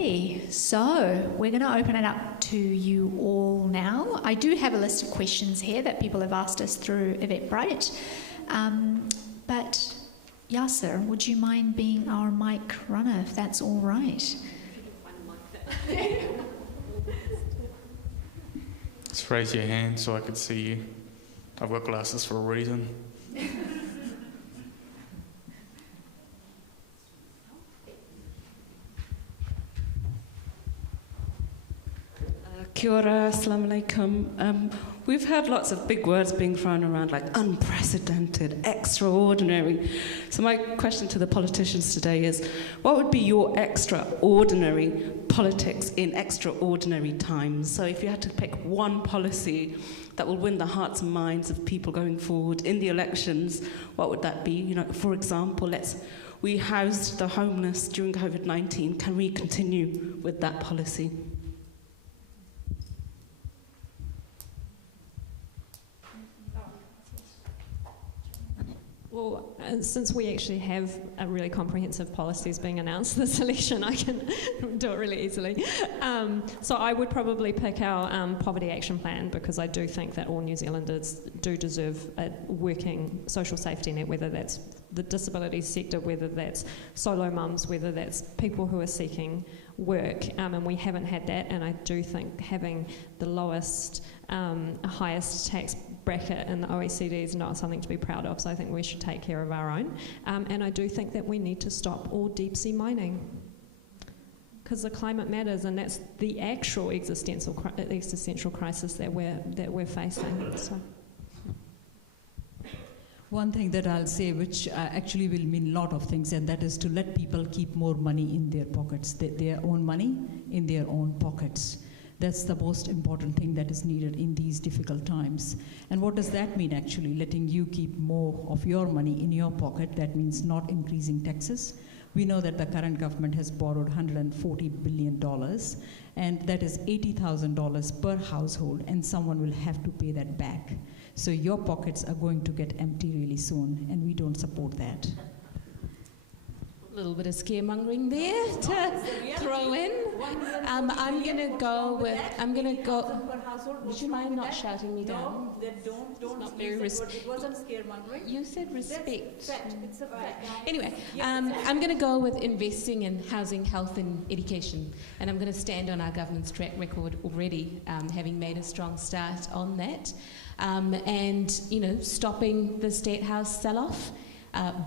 Okay, so we're going to open it up to you all now. I do have a list of questions here that people have asked us through Eventbrite. But Yasser, would you mind being our mic runner, if that's all right? Just raise your hand so I could see you. I've got glasses for a reason. Kia ora, assalamu alaikum. We've had lots of big words being thrown around like unprecedented, extraordinary. So my question to the politicians today is, what would be your extraordinary politics in extraordinary times? So if you had to pick one policy that will win the hearts and minds of people going forward in the elections, what would that be? You know, for example, we housed the homeless during COVID-19. Can we continue with that policy? Well, since we actually have a really comprehensive policies being announced this election, I can do it really easily. So I would probably pick our poverty action plan, because I do think that all New Zealanders do deserve a working social safety net, whether that's the disability sector, whether that's solo mums, whether that's people who are seeking work, and we haven't had that. And I do think having the lowest, highest tax bracket in the OECD is not something to be proud of, so I think we should take care of our own. And I do think that we need to stop all deep sea mining, because the climate matters, and that's the actual existential crisis that we're facing. So. One thing that I'll say, which actually will mean a lot of things, and that is to let people keep more money in their pockets, their own money in their own pockets. That's the most important thing that is needed in these difficult times. And what does that mean, actually? Letting you keep more of your money in your pocket. That means not increasing taxes. We know that the current government has borrowed $140 billion, and that is $80,000 per household, and someone will have to pay that back. So your pockets are going to get empty really soon, and we don't support that. A little bit of scaremongering there to throw in. I'm going to go with, would you mind not shouting me down? No, don't. Not very it wasn't scaremongering. You said respect. It's a fact. Anyway, I'm going to go with investing in housing, health and education. And I'm going to stand on our government's track record already, having made a strong start on that. And, stopping the State House sell-off.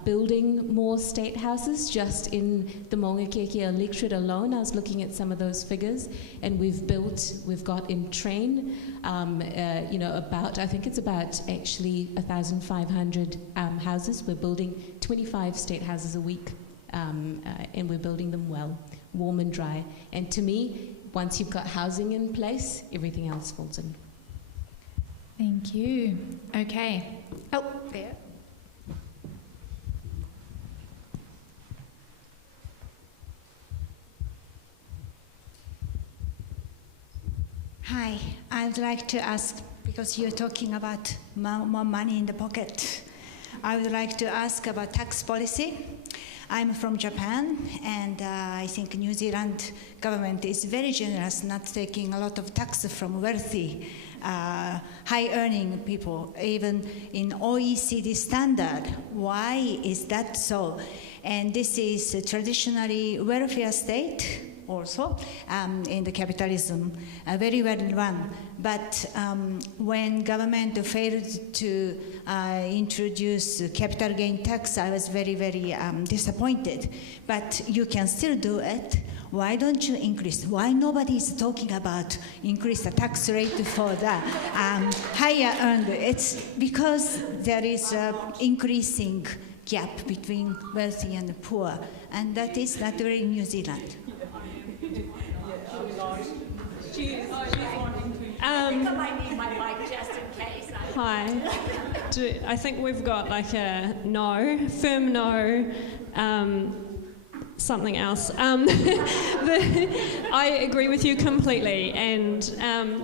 Building more state houses. Just in the Maungakeke electorate alone, I was looking at some of those figures, and we've got in train, I think it's about actually 1,500 houses. We're building 25 state houses a week, and we're building them well, warm and dry. And to me, once you've got housing in place, everything else falls in. Thank you. Okay. Oh, there. Hi, I'd like to ask, because you're talking about more money in the pocket, I would like to ask about tax policy. I'm from Japan, and I think New Zealand government is very generous, not taking a lot of tax from wealthy, high-earning people, even in OECD standard. Why is that so? And this is a traditionally welfare state, also in the capitalism, very well run. But when government failed to introduce capital gain tax, I was very, very disappointed. But you can still do it. Why don't you increase? Why nobody is talking about increase the tax rate for the higher earned? It's because there is an increasing gap between wealthy and poor, and that is not very New Zealand. Hi. I think we've got like a no, firm no, something else. I agree with you completely, and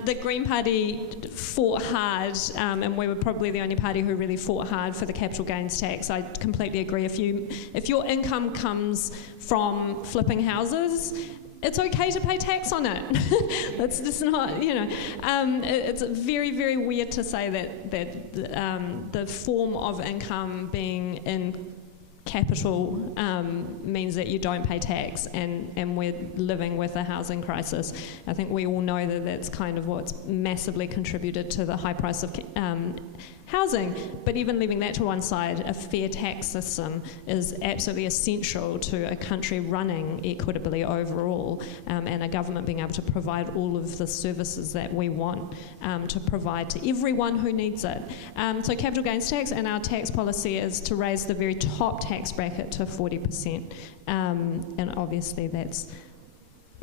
the Green Party fought hard, and we were probably the only party who really fought hard for the capital gains tax. I completely agree. If your income comes from flipping houses, it's okay to pay tax on it. That's just not, it's very, very weird to say that the form of income being in capital means that you don't pay tax, and we're living with a housing crisis. I think we all know that that's kind of what's massively contributed to the high price of housing. But even leaving that to one side, a fair tax system is absolutely essential to a country running equitably overall, and a government being able to provide all of the services that we want to provide to everyone who needs it. So capital gains tax, and our tax policy is to raise the very top tax bracket to 40%. And obviously that's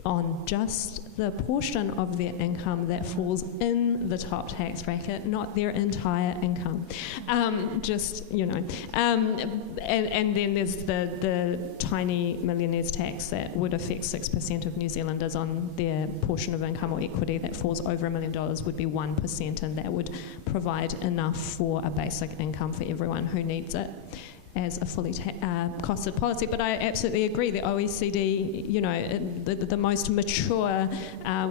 on just the portion of their income that falls in the top tax bracket, not their entire income. And then there's the tiny millionaires tax that would affect 6% of New Zealanders on their portion of income or equity that falls over $1 million would be 1%, and that would provide enough for a basic income for everyone who needs it as a fully costed policy. But I absolutely agree, the OECD, the most mature,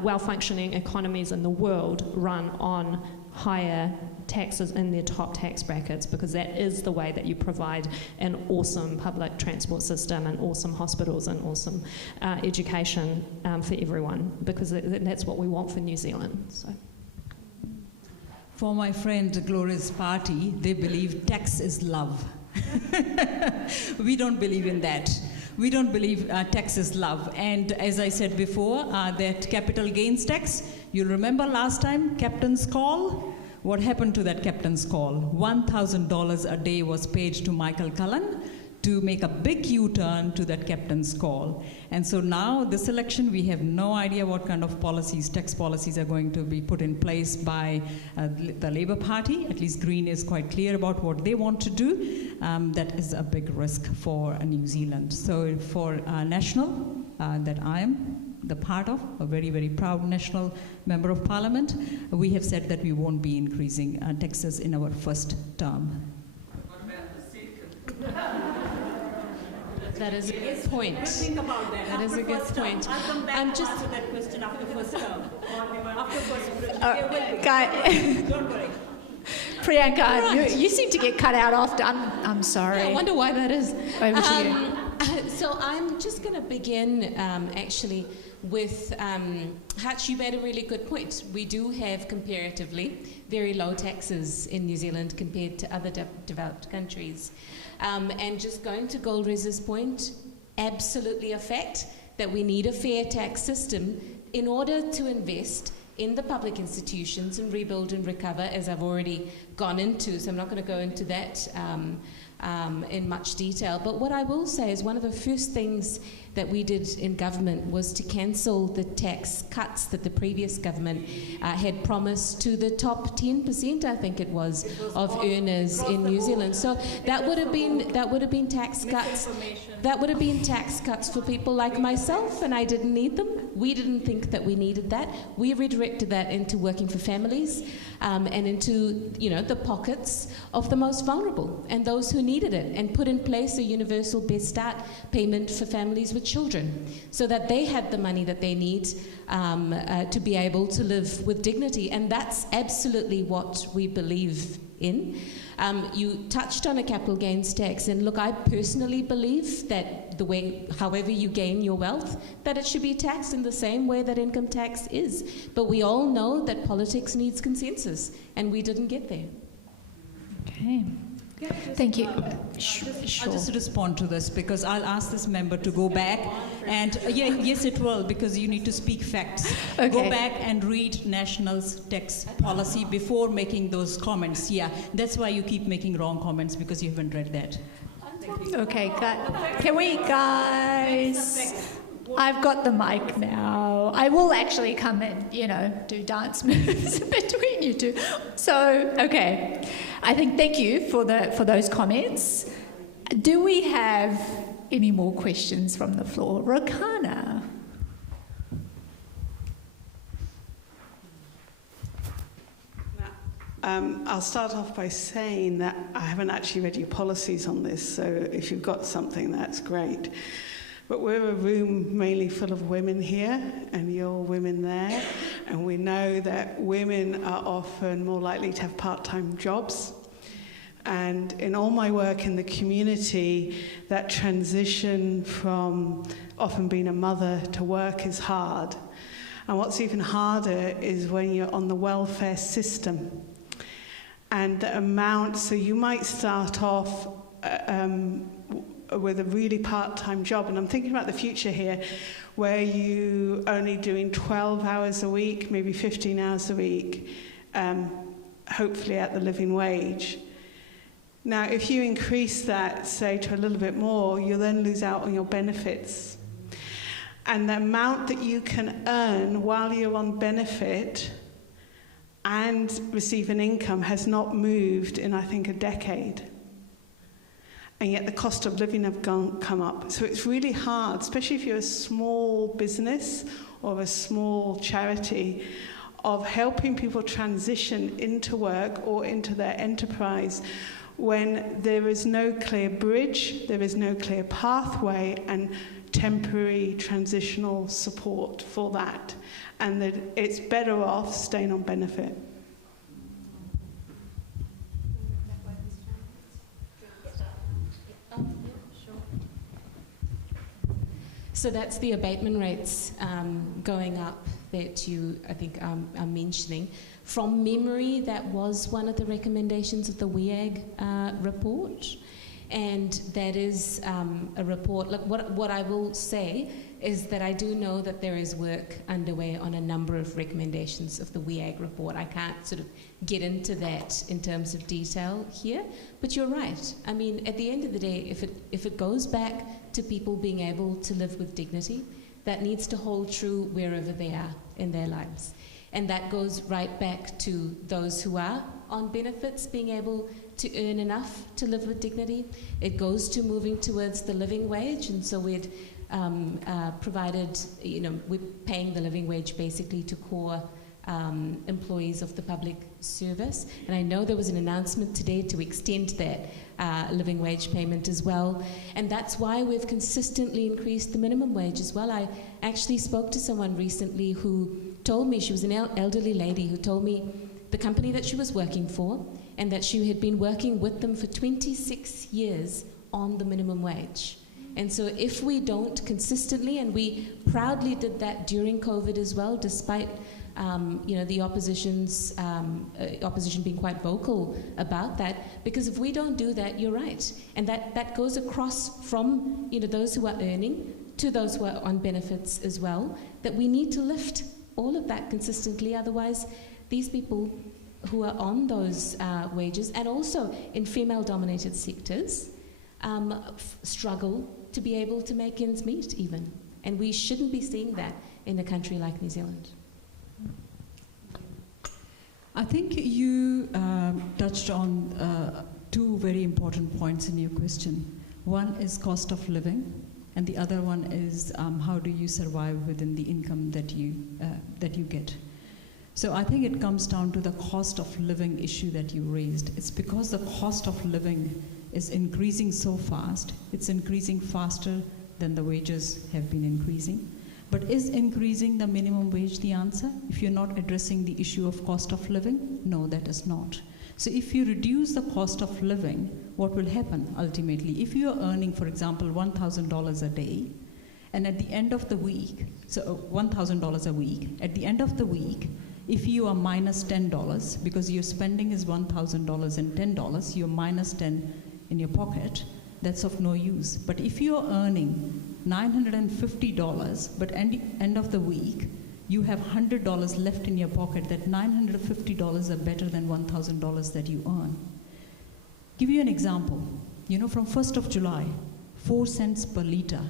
well-functioning economies in the world run on higher taxes in their top tax brackets, because that is the way that you provide an awesome public transport system and awesome hospitals and awesome education for everyone, because that's what we want for New Zealand. So. For my friend Golriz's party, they believe tax is love. We don't believe in that. We don't believe tax is love. And as I said before, that capital gains tax, you remember last time, Captain's Call? What happened to that Captain's Call? $1,000 a day was paid to Michael Cullen to make a big U-turn to that Captain's Call. And so now, this election, we have no idea what kind of policies, tax policies are going to be put in place by the Labour Party. At least Green is quite clear about what they want to do. That is a big risk for New Zealand. So for National, that I am the part of, a very, very proud National Member of Parliament, we have said that we won't be increasing taxes in our first term. What about the second? That is a good point. Think about that. That is a good point. I'll come back to answer that question after first term. After first term. Don't worry. Priyanka, Right. you seem to get cut out often. I'm sorry. Yeah, I wonder why that is. Over to you. So I'm just going to begin actually with Hutch, you made a really good point. We do have comparatively very low taxes in New Zealand compared to other developed countries. And just going to Golriz's point, absolutely a fact that we need a fair tax system in order to invest in the public institutions and rebuild and recover, as I've already gone into, so I'm not going to go into that in much detail. But what I will say is one of the first things that we did in government was to cancel the tax cuts that the previous government had promised to the top 10%, I think it was of earners in New Zealand. So that would have been tax cuts. That would have been tax cuts for people like myself, and I didn't need them. We didn't think that we needed that. We redirected that into working for families and into the pockets of the most vulnerable and those who needed it, and put in place a universal Best Start payment for families with children, so that they had the money that they need to be able to live with dignity. And that's absolutely what we believe in. You touched on a capital gains tax, and look, I personally believe that however you gain your wealth, that it should be taxed in the same way that income tax is. But we all know that politics needs consensus, and we didn't get there. Okay. Thank you. I'll just respond to this, because I'll ask this member to go back and yes it will, because you need to speak facts. Okay. Go back and read National's tax policy before making those comments. Yeah, that's why you keep making wrong comments, because you haven't read that. Okay, can we, guys? I've got the mic now. I will actually come and, do dance moves between you two. So, okay. I think thank you for those comments. Do we have any more questions from the floor? Rokana. I'll start off by saying that I haven't actually read your policies on this, so if you've got something, that's great. But we're a room mainly full of women here, and you're women there, and we know that women are often more likely to have part-time jobs. And in all my work in the community, that transition from often being a mother to work is hard. And what's even harder is when you're on the welfare system. And the amount, so you might start off with a really part-time job, and I'm thinking about the future here, where you only doing 12 hours a week, maybe 15 hours a week, hopefully at the living wage. Now, if you increase that, say, to a little bit more, you'll then lose out on your benefits. And the amount that you can earn while you're on benefit and receive an income has not moved in, I think, a decade. And yet the cost of living have come up. So it's really hard, especially if you're a small business or a small charity, of helping people transition into work or into their enterprise when there is no clear bridge, there is no clear pathway and temporary transitional support for that. And that it's better off staying on benefit. So that's the abatement rates going up that you, I think, are mentioning. From memory, that was one of the recommendations of the WEAG report. And that is a report, like what I will say is that I do know that there is work underway on a number of recommendations of the WEAG report. I can't sort of get into that in terms of detail here, but you're right. I mean, at the end of the day, if it goes back to people being able to live with dignity, that needs to hold true wherever they are in their lives. And that goes right back to those who are on benefits being able to earn enough to live with dignity. It goes to moving towards the living wage, and so we'd provided, we're paying the living wage basically to core employees of the public service. And I know there was an announcement today to extend that living wage payment as well. And that's why we've consistently increased the minimum wage as well. I actually spoke to someone recently who told me, she was an elderly lady who told me the company that she was working for and that she had been working with them for 26 years on the minimum wage. And so if we don't consistently, and we proudly did that during COVID as well, despite the opposition being quite vocal about that, because if we don't do that, you're right. And that goes across from those who are earning to those who are on benefits as well, that we need to lift all of that consistently. Otherwise, these people who are on those wages, and also in female-dominated sectors, struggle to be able to make ends meet even. And we shouldn't be seeing that in a country like New Zealand. I think you touched on two very important points in your question. One is cost of living, and the other one is how do you survive within the income that you get. So I think it comes down to the cost of living issue that you raised. It's because the cost of living is increasing so fast. It's increasing faster than the wages have been increasing. But is increasing the minimum wage the answer if you're not addressing the issue of cost of living? No, that is not. So if you reduce the cost of living, what will happen ultimately? If you are earning, for example, $1,000 a day, and at the end of the week, so $1,000 a week, at the end of the week, if you are minus $10, because your spending is $1,000 and $10, you're minus 10 in your pocket, that's of no use. But if you're earning $950, but at the end of the week, you have $100 left in your pocket, that $950 are better than $1,000 that you earn. Give you an example. From 1st of July, 4 cents per litre,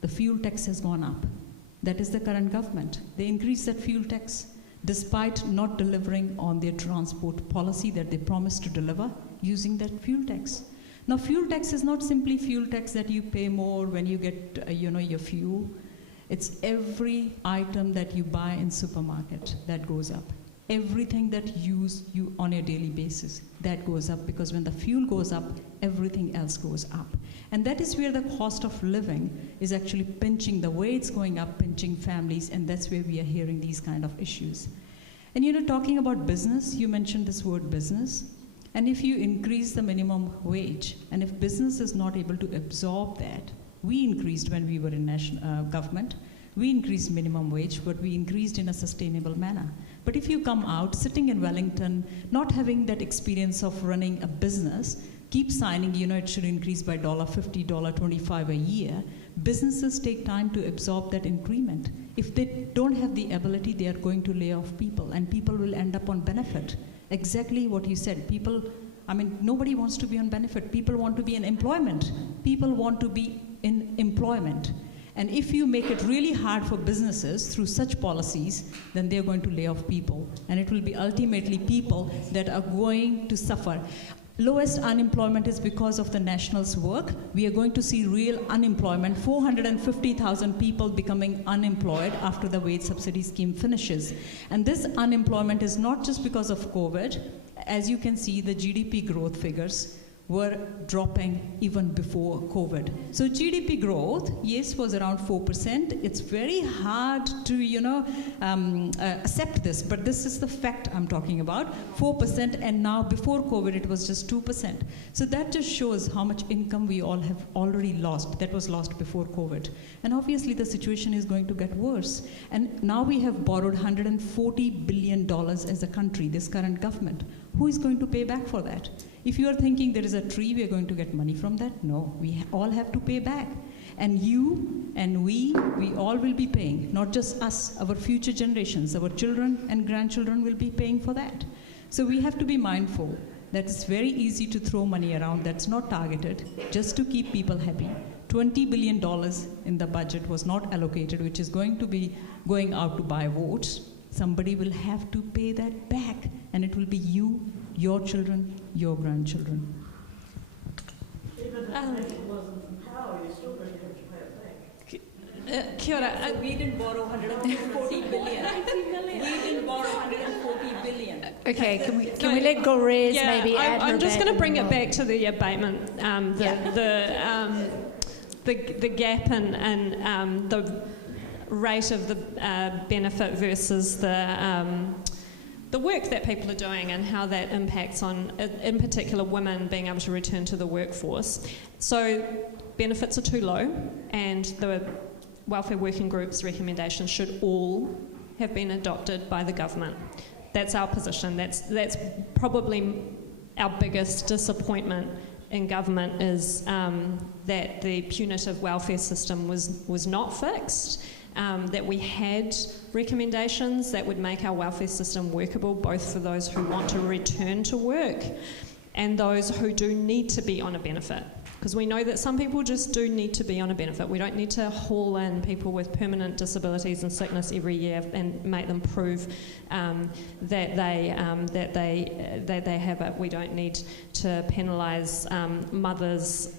the fuel tax has gone up. That is the current government. They increased that fuel tax despite not delivering on their transport policy that they promised to deliver using that fuel tax. Now, fuel tax is not simply fuel tax that you pay more when you get, your fuel. It's every item that you buy in supermarket that goes up. Everything that you on a daily basis, that goes up, because when the fuel goes up, everything else goes up. And that is where the cost of living is actually pinching, the way it's going up, pinching families, and that's where we are hearing these kind of issues. And talking about business, you mentioned this word business. And if you increase the minimum wage, and if business is not able to absorb that, we increased when we were in national government, we increased minimum wage, but we increased in a sustainable manner. But if you come out, sitting in Wellington, not having that experience of running a business, keep signing, it should increase by $50, $25 a year, businesses take time to absorb that increment. If they don't have the ability, they are going to lay off people, and people will end up on benefit. Exactly what you said. People, nobody wants to be on benefit. People want to be in employment. People want to be in employment. And if you make it really hard for businesses through such policies, then they're going to lay off people. And it will be ultimately people that are going to suffer. Lowest unemployment is because of the Nationals' work. We are going to see real unemployment, 450,000 people becoming unemployed after the wage subsidy scheme finishes. And this unemployment is not just because of COVID. As you can see, the GDP growth figures were dropping even before COVID. So GDP growth, yes, was around 4%. It's very hard to, accept this, but this is the fact I'm talking about, 4%, and now before COVID it was just 2%. So that just shows how much income we all have already lost, that was lost before COVID. And obviously the situation is going to get worse. And now we have borrowed $140 billion as a country, this current government. Who is going to pay back for that? If you are thinking there is a tree, we are going to get money from that, no, we all have to pay back. And you and we all will be paying, not just us, our future generations, our children and grandchildren will be paying for that. So we have to be mindful that it's very easy to throw money around that's not targeted, just to keep people happy. $20 billion in the budget was not allocated, which is going to be going out to buy votes. Somebody will have to pay that back, and it will be you, your children, your grandchildren. Kia ora. We didn't borrow 140 billion. We didn't borrow 140 billion. Okay, can we let Golriz maybe add I'm her just back going to bring and it back to the abatement, the gap and the rate of the benefit versus the work that people are doing and how that impacts on, in particular, women being able to return to the workforce. So benefits are too low, and the Welfare Working Group's recommendations should all have been adopted by the government. That's our position. That's probably our biggest disappointment in government is that the punitive welfare system was not fixed. That we had recommendations that would make our welfare system workable, both for those who want to return to work and those who do need to be on a benefit. Because we know that some people just do need to be on a benefit. We don't need to haul in people with permanent disabilities and sickness every year and make them prove that they have it. We don't need to penalise mothers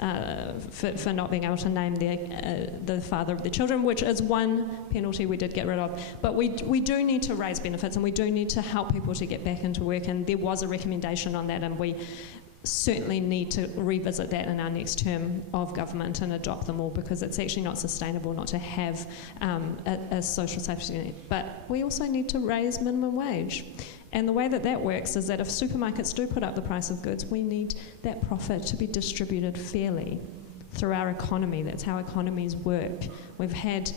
for not being able to name the father of their children, which is one penalty we did get rid of. But we do need to raise benefits, and we do need to help people to get back into work. And there was a recommendation on that, and we certainly need to revisit that in our next term of government and adopt them all, because it's actually not sustainable not to have a social safety net. But we also need to raise minimum wage. And the way that works is that if supermarkets do put up the price of goods, we need that profit to be distributed fairly through our economy. That's how economies work. We've had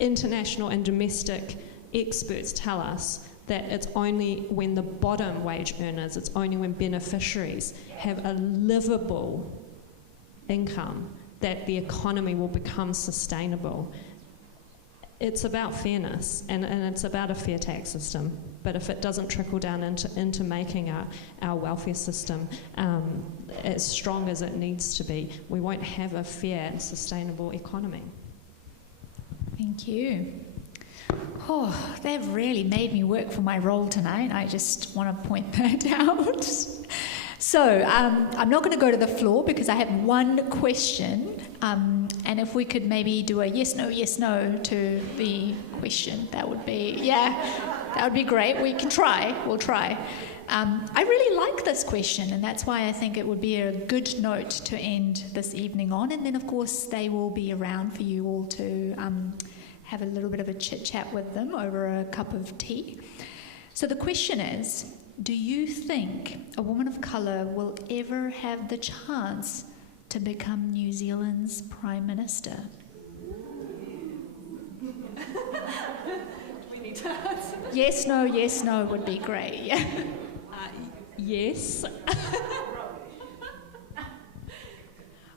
international and domestic experts tell us that it's only when the bottom wage earners, it's only when beneficiaries have a livable income that the economy will become sustainable. It's about fairness, and it's about a fair tax system. But if it doesn't trickle down into making our welfare system as strong as it needs to be, we won't have a fair and sustainable economy. Thank you. Oh, they've really made me work for my role tonight. I just want to point that out. So I'm not going to go to the floor because I have one question. And if we could maybe do a yes, no to the question, that would be great. We can try. We'll try. I really like this question, and that's why I think it would be a good note to end this evening on. And then, of course, they will be around for you all to have a little bit of a chit-chat with them over a cup of tea. So the question is, do you think a woman of colour will ever have the chance to become New Zealand's Prime Minister? We need to answer. Yes, no would be great. Yes.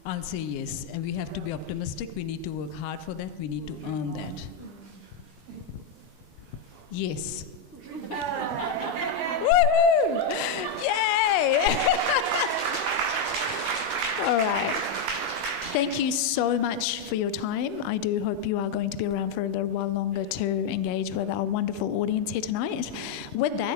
I'll say yes, and we have to be optimistic. We need to work hard for that. We need to earn that. Yes. Woohoo! Yay! All right. Thank you so much for your time. I do hope you are going to be around for a little while longer to engage with our wonderful audience here tonight. With that,